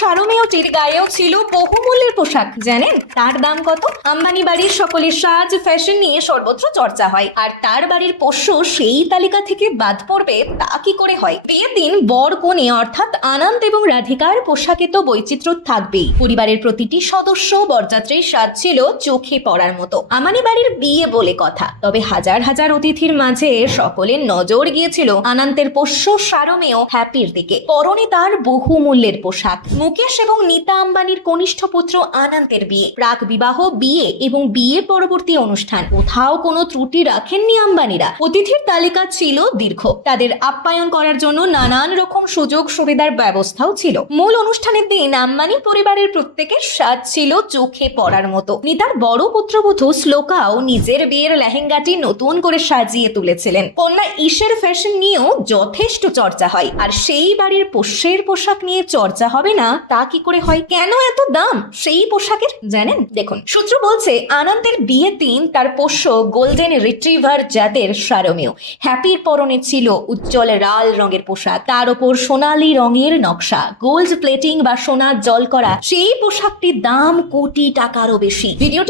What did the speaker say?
সারমেয়টির গায়েও ছিল বহুমূল্যের পোশাক। জানেন তার দাম কত? আম্বানি বাড়ির সকলের সাজ ফ্যাশন নিয়ে সর্বত্র চর্চা হয়, আর তার বাড়ির পোষ্য সেই তালিকা থেকে বাদ পড়বে তা কি করে হয়? বিয়ের দিন বর কনে অর্থাৎ আনন্দ এবং রাধিকার পোশাকে তো বৈচিত্র্য থাকবেই। পরিবারের প্রতিটি সদস্য বরযাত্রীর সাজ ছিল চোখে পড়ার মতো। আম্বানি বাড়ির বিয়ে বলে কথা, তবে হাজার হাজার অতিথির মাঝে সকলের নজর গিয়েছিল আনন্দের পোষ্য সারমেয় হ্যাপির দিকে। পরনে তার বহুমূল্যের পোশাক। মুকেশ এবং নীতা আম্বানির কনিষ্ঠ পুত্র আনন্দের বিয়ে, প্রাক বিবাহ, বিয়ে এবং বিয়ে পরবর্তী অনুষ্ঠান, কোথাও কোনো ত্রুটি রাখেননি আম্বানিরা। অতিথির তালিকা ছিল দীর্ঘ, তাদের আপ্যায়ন করার জন্য নানান রকম সুযোগ সুবিধার ব্যবস্থাও ছিল। মূল অনুষ্ঠানের দিন আম্বানি পরিবারের প্রত্যেকের সাজ ছিল চোখে পড়ার মতো। নীতার বড় পুত্রবধূ শ্লোকাও নিজের বিয়ের লেহেঙ্গাটি নতুন করে সাজিয়ে তুলেছিলেন। কন্যা ঈশের ফ্যাশন নিয়েও যথেষ্ট চর্চা হয়, আর সেই বাড়ির পোষ্যের পোশাক নিয়ে চর্চা হবে না তা কি করে হয়? কেন এত দাম সেই পোশাকের জানেন? দেখুন, সূত্র বলছে আনন্দের বিয়ের দিন তার পোষ্য গোল্ডেন রিট্রিভার জাতের সারমেয় হ্যাপির পরনে ছিল উজ্জ্বল লাল রঙের পোশাক, তার ওপর সোনালী রঙের নকশা, গোল্ড প্লেটিং বা সোনার জল করা। সেই পোশাকটির দাম কোটি টাকারও বেশি। ভিডিওটি